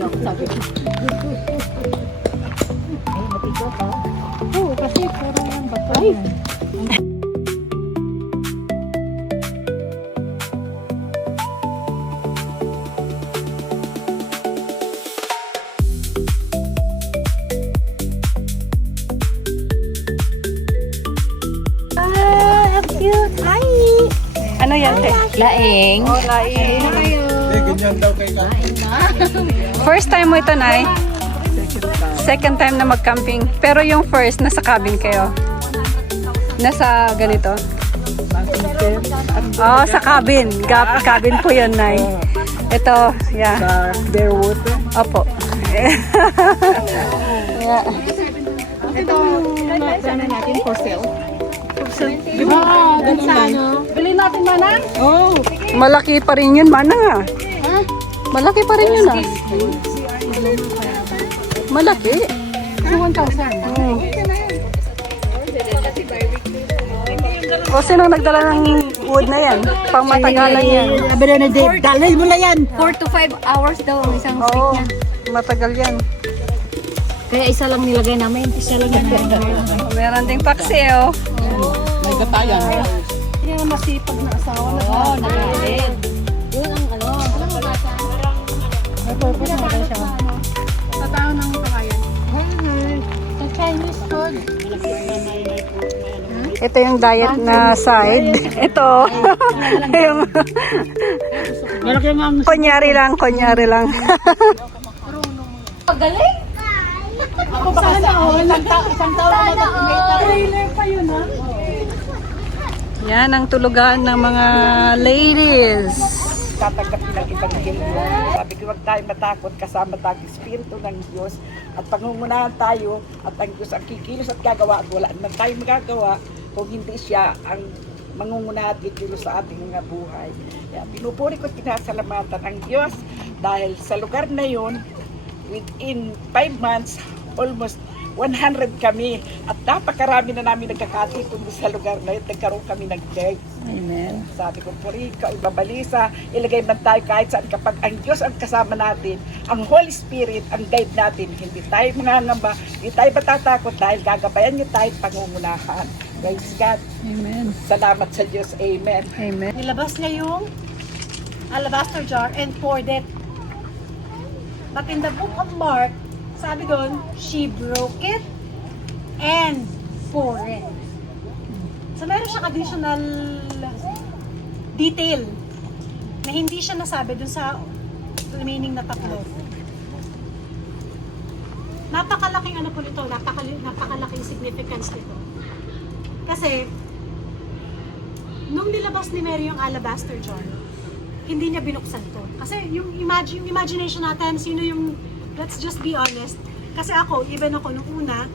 Sabi ko. Ay, matigas ha? Oo, kasi puro yung bato. Ay! Ah, cute. Hi! Ano yan, te? Laing. Oh, laing. Kayo. Ganyan daw kay First time mo ito, Nay? Second time na mag-camping. Pero yung first, nasa cabin kayo? Nasa ganito? Oh, sa cabin. Cabin po yun, Nay. Ito, yeah. sa Bearwater. Opo. Yeah. Ito, sana natin for sale. Ganun lang. Bilhin natin mana? Oh, malaki pa rin yun, mana. Malaki pa rin yun, ah. Malaki. 1,000. O, sinong nagdala ng wood na yan? Pang matagalan yan. Sabi na Dave, dalay mo na yan. 4 to 5 hours daw ang isang stick Oo, niya. matagal yan. Kaya isa lang nilagay namin. Isa lang nilagay namin. Meron ding paksi, oh. May gatayan. Yung masipag na asawa na. Oo, nakalit. Yun ang ano. May purpose na rin siya. Sa tao ng kawayan. Sa Chinese food. Ito yung diet na side. Ito. Yung Malaki mang kunyari lang. Pagaling! ako baka sa isang taon na mag-umita. Trailer pa yun ha? Yan ang tulugan ng mga ladies. Tatanggapin ng Ebanghelyo. Sabi ko, huwag tayo matakot, kasama tayo Espiritu ng Diyos at pangungunahan tayo at ang Diyos ang kikilos at gagawa at wala naman tayo magagawa kung hindi siya ang mangunguna at kikilos sa ating mga buhay. Kaya pinupuri ko at pinasalamatan ang Diyos dahil sa lugar na yun, within 5 months, almost 100 kami at napakarami na namin nagkakatipon sa lugar na yun. Nagkaroon kami ng church. Amen. Sabi ko, Purika, ibabalisa, ilagay man tayo kahit saan kapag ang Diyos ang kasama natin, ang Holy Spirit ang guide natin. Hindi tayo mangangamba, hindi tayo matatakot dahil gagabayan niyo tayo pangungunahan. Praise God. Amen. Salamat sa Diyos. Amen. Amen. Nilabas niya yung alabaster jar and poured it. But in the book of Mark, sabi doon, she broke it and poured it. So meron siyang additional detail na hindi siya nasabi dun sa remaining na tatlo. Napakalaking ano po nito, napakalaking significance nito. Kasi, nung nilabas ni Mary yung alabaster jar, hindi niya binuksan to. Kasi yung imagination natin, sino yung, let's just be honest. Kasi ako, even ako nung una,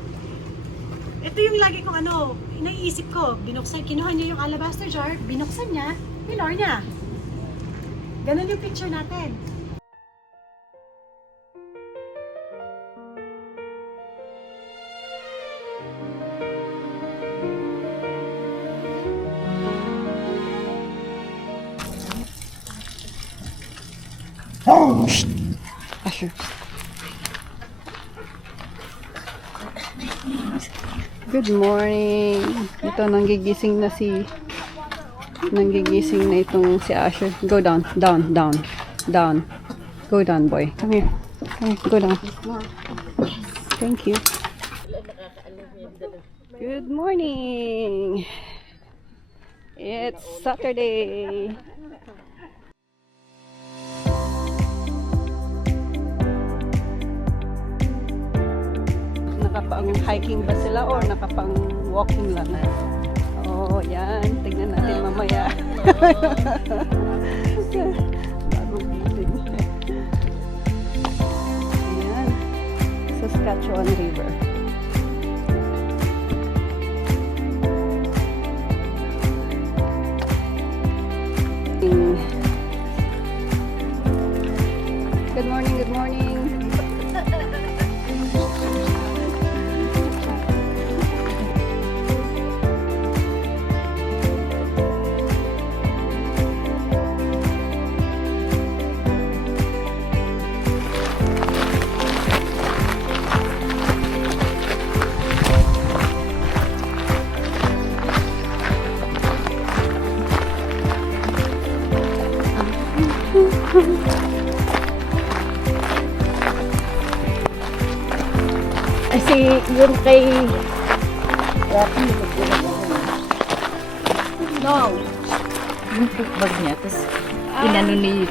ito yung lagi kong ano, naiisip ko, kinuha niya yung alabaster jar, binuksan niya, pinor niya. Ganun yung picture natin. Good morning. Ito nanggigising na itong si Asher. Go down. Go down, boy. Come here. Go down. Thank you. Good morning. It's Saturday. Nakapang hiking ba sila or nakapang walking lang? Oh, yan. Tignan natin mamaya. Bagong gising. Ayan. Saskatchewan River. Good morning, good morning. yung kay... Yung bag niya, tapos inano ni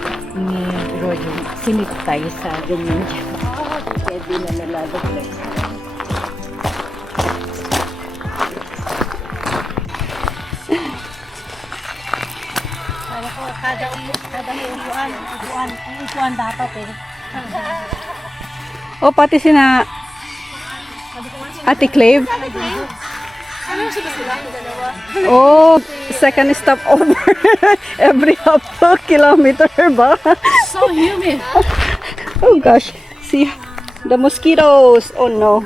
Roy yung sinitay sa ganyan niya. Kaya di na nalalaglag. Kaya ko, kada may upuan dapat eh. O, pati sina Ate Clave. Oh, second stop over every half kilometer ba? So humid. Oh gosh, see the mosquitoes. Oh no.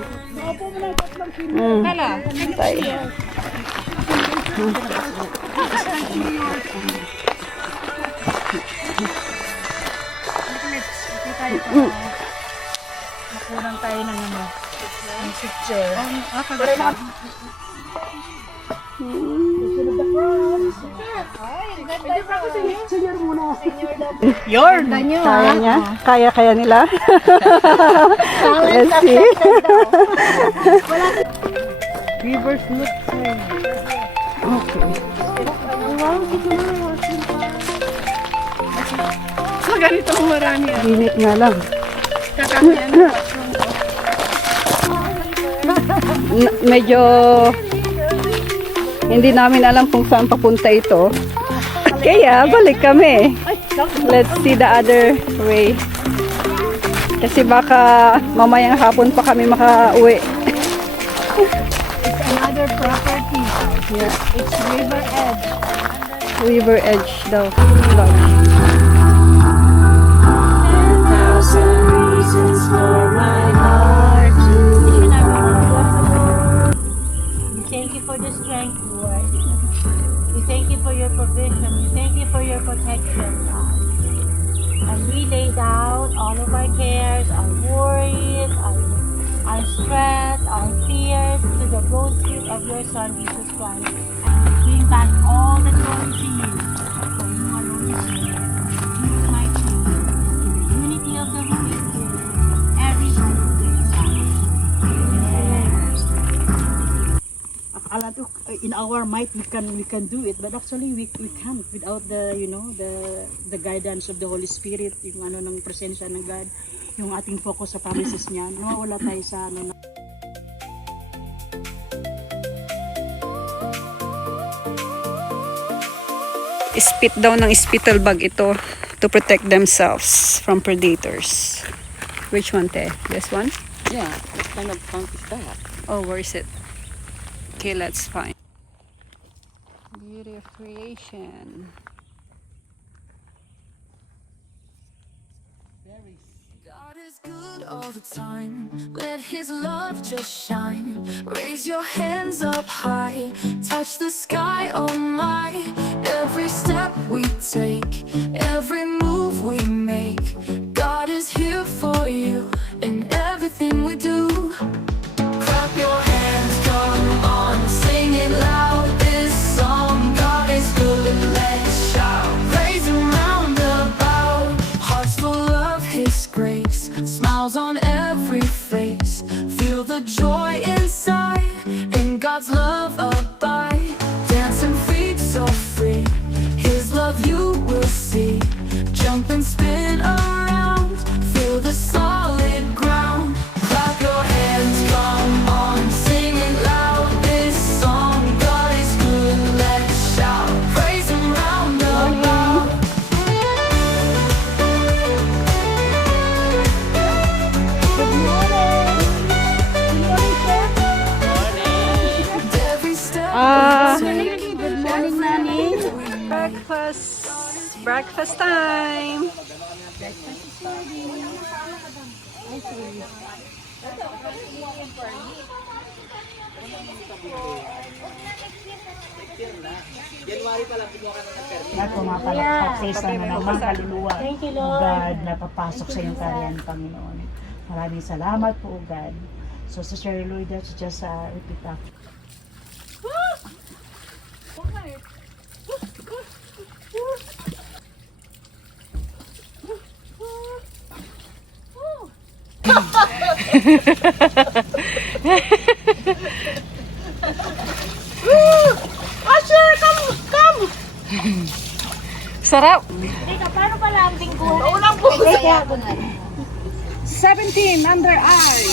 Patay. Nakulang tayo ng ano, ng picture. Kaya niya? Kaya nila? Let's see. Reverse look. Okay. So ganito marami. Init nga lang. Medyo hindi namin alam kung saan papunta ito. Kaya balik kami. Let's see the other way. Kasi baka mamayang hapon pa kami makauwi. Another property. Yeah. It's River Edge. River Edge daw. We thank you for the strength, Lord. We thank you for your provision. We thank you for your protection, God. And we lay down all of our cares, our worries, our stress, our fears to the broad feet of your Son, Jesus Christ. And we bring back all the glory to you. For you alone is worthy. You, my Jesus, in the unity of the Holy Spirit, everybody praise God. Amen. Akala to, in our might we can do it, but actually we can't without the the guidance of the Holy Spirit, yung ano ng presensya ng God, yung ating focus sa promises niya. Wala tayo sa ano. Spit daw ng spittle bag ito to protect themselves from predators. Which one, te? This one? Yeah, what kind of pump is that? Oh, where is it? Okay, let's find. Beauty of creation. God is good all the time. Let His love just shine. Raise your hands up high. Touch the sky, oh my. Every step we take, every move we make, God is here for you in everything we do. Clap your hands, come on, sing it loud. This song, God is good, let's shout. Praise Him round about. Hearts full of His grace, smiles on every face. Feel the joy inside, in God's love abide. Dancing feet so free, His love you will see. Jump and spin around, feel the solid ground. Clap your hands, come on, sing it loud. This song, God is good, let's shout. Praise Him round about. Every step Ah. we take, Good morning, Nani. Breakfast time. At pumapalakpak sa isa na naman kaluluwa. Thank you, O Lord. God, na papasok sa iyong karyan, Panginoon. Maraming salamat po, O God. So, Sister Loida, just repeat after. Usher, come! Sarap. Paano pala ang bingkuhan? 17 under eye.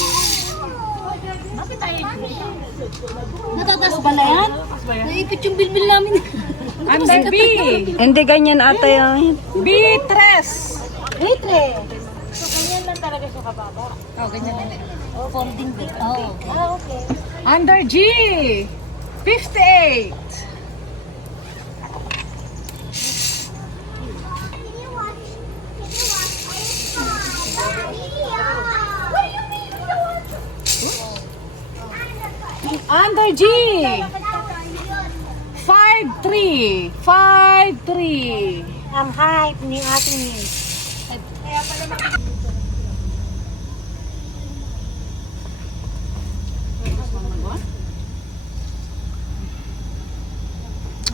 Natataas ba na yan? Naipit yung bilbil namin. Under B. Hindi ganyan ata yung... B3. Folding bit. Oh. Under G. 58. Under G. 5'3". 5'3". Ang height ni ating niece.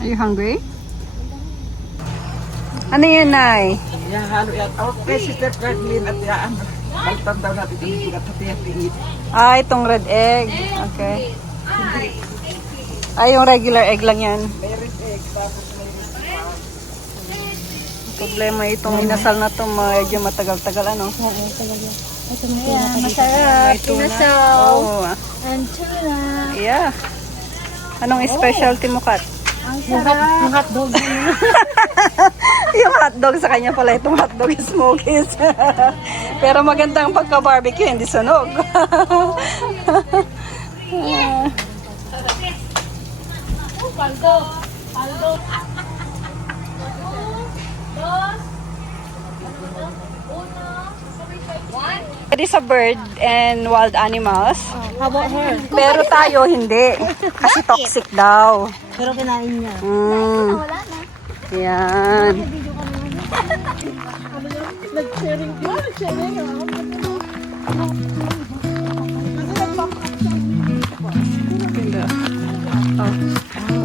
Are you hungry? Ano yan, Nay? Yan, halo yan. Okay, Sister Franklin at yan. Balitan daw natin yung bigat at yan. Ah, itong red egg. Okay. Ay, yung regular egg lang yan. Problema itong inasal na to, medyo matagal-tagal, ano? Masarap. Pinasal. Oh, And tuna. yeah. Anong specialty mo, Kat? Yung hotdog. Yung hotdog sa kanya pala, itong hotdog is smokies. Pero maganda ang pagka-barbecue, hindi sunog. Pwede sa bird and wild animals. How about her? Pero tayo hindi. Kasi toxic daw. Pero kinain niya. Yan.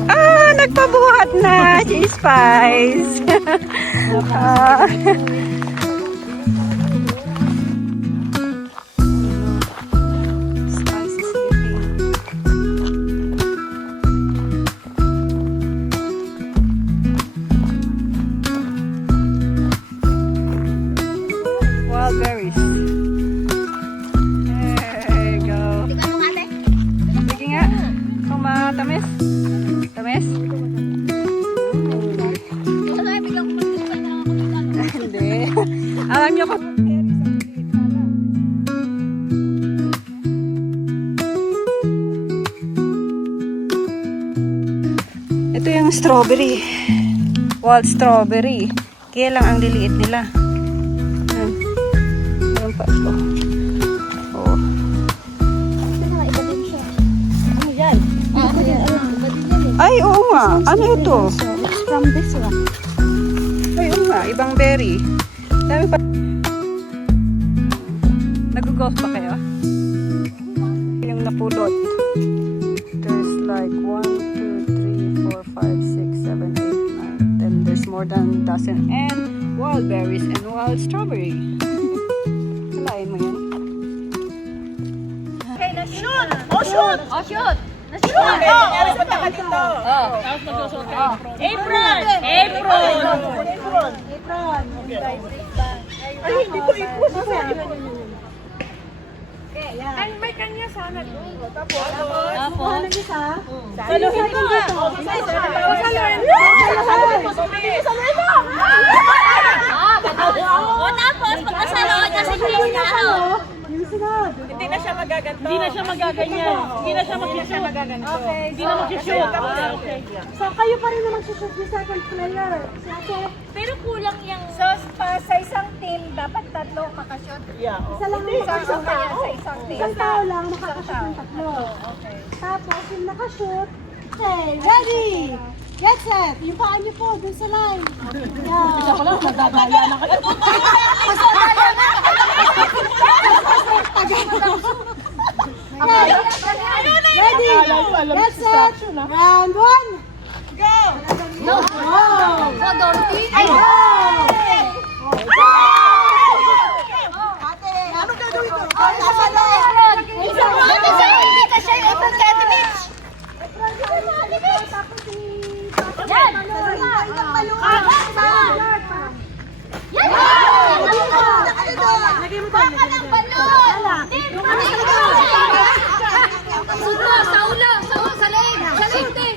Ah, nagpabuhat na. Cheese spice. Ah. Spicy sleeping. Wild berries. There you go. Sige nga. Tamis? Tamis? Hindi. Alam niyo kung ito yung strawberry. Wild strawberry. Kaya lang ang liliit nila. Yan. Meron pa ito. Oh. Ay, oo nga. Ano ito? It's from this one. Ay, oo nga. Ibang berry. Dami pa. Nag-golf pa kayo? Yung napulot. There's like 1, 2, 3, 4, 5, 6, 7, 8, 9, 10. There's more than a dozen. And wild berries and wild strawberry. Salain mo yan. So, kayo pa rin na magsushoot yung second player. Pero kulang yung... So, sa isang team, dapat tatlo makashoot. Isa lang ang makashoot. Sa isang team. Isang tao lang makakashoot ng tatlo. Tapos, yung nakashoot, okay, ready! Get set! Yung paa niyo po, dun sa line. Yeah. Isa ko lang, magdadaya na kayo. Ready! Get set! Round 1! Go! Go! Go, Dorothy! Go! Ate, ano gagawin ko? Oh, nasa loob! Isa mo! ka ng balon! Sundo, sa ulo, sa leg, sa leg, te.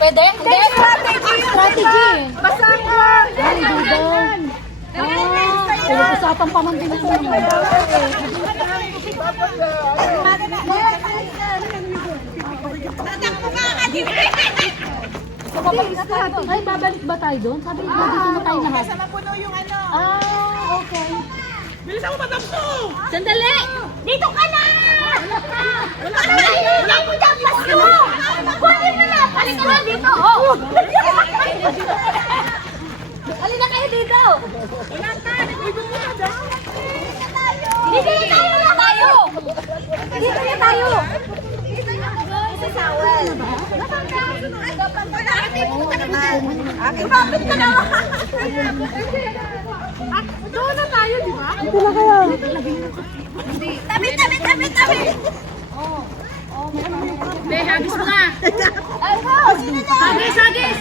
Pwede? Hindi. Strategy. Basahin ko. Ay, dudong. Pinag-usapan pa man din naman. Ay, babalik ba tayo doon? Sabi niyo, dito na tayo lahat. Kasama puno yung ano. Ah, okay. Bilis ako matapso! Sandali! Dito ka na! Wala ko dyan! Pasko! Kunin mo na! Balik ka na dito! Oh! Halika na kayo dito! Wala ka! Dito na tayo! Dito na tayo! Dito na tayo! Dito na tayo! Sa sawal! Akin bakit ka naman? Doon na tayo, di ba? Dito na kayo. Tabi! Be, hagis mo na. Hagis!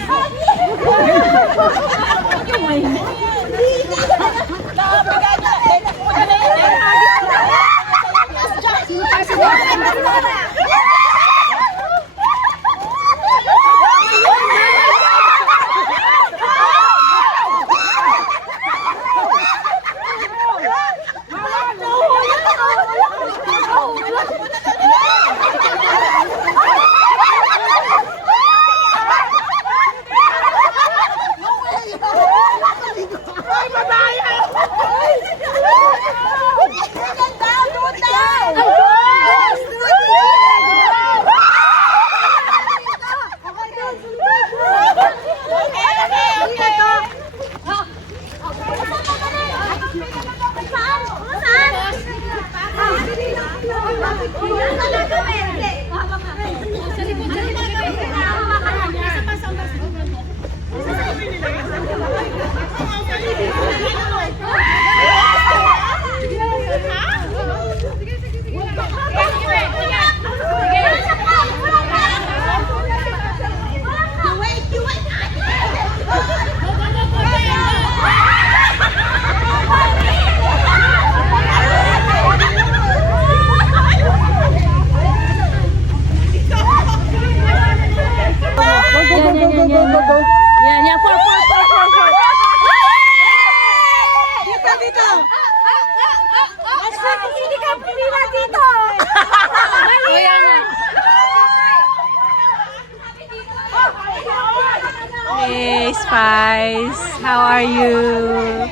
Hey, Spice. How are you?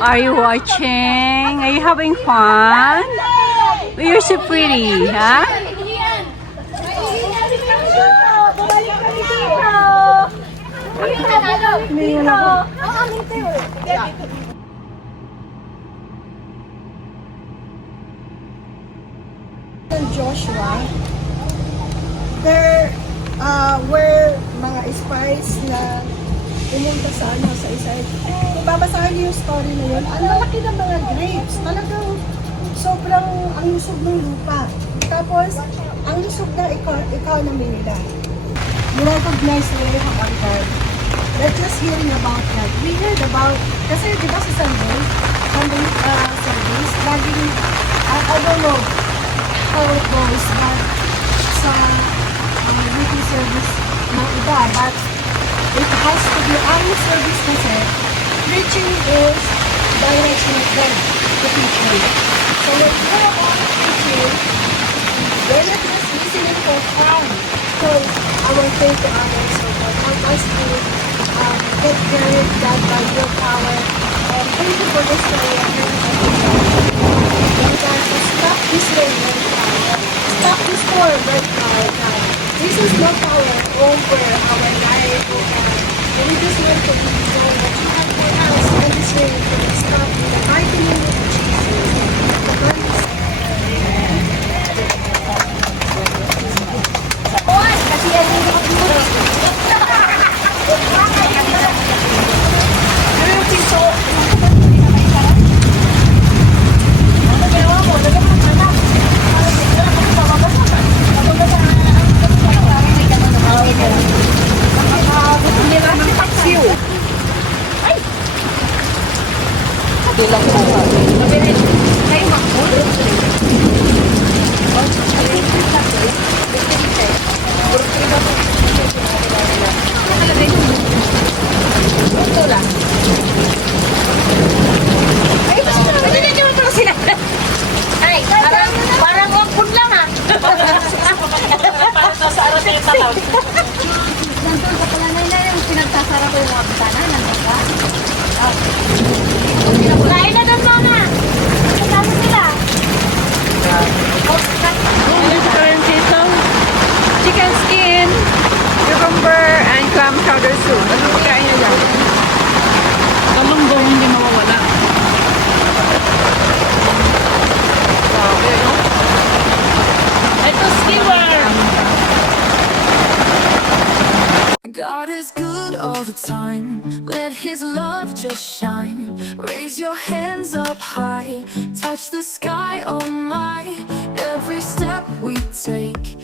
Are you watching? Are you having fun? You're so pretty, huh? Joshua, there were mga spies na pumunta sa Israel. Kung babasahin niyo yung story na yun, ang lalaki ng mga grapes. Talagang sobrang ang lusog ng lupa. Tapos, ang lusog ng economy nila. Recognize nila yung about God. They're just hearing about that. We heard about, kasi di ba sa Sunday service, laging, I don't know how it goes, but sa weekly service ng iba, but it has to be our service kasi preaching is direction of God to teach you. So when you go about preaching, show our faith to others, O God. Help us to get carried, God, by your power. And thank you for this prayer. Lord God, to stop this rain right now. Stop this storm right now, God. This is no power over our life, O God. And we just want to enjoy what you have for us and this rain to stop in the mighty name of Jesus. The Lord is Kasi yan yung Ay, parang wapun lang ah. Nandun sa palanay na yung pinagtasara ko yung mga bitana. Nandun ka? Kain na doon muna. Kasama sila. Chicken skin, cucumber, and clam chowder soup. Ano pagkain niya dyan? Talong daw hindi mawawala. Ito skewer. God is good all the time. Let His love just shine. Raise your hands up high. Touch the sky, oh my. Every step we take.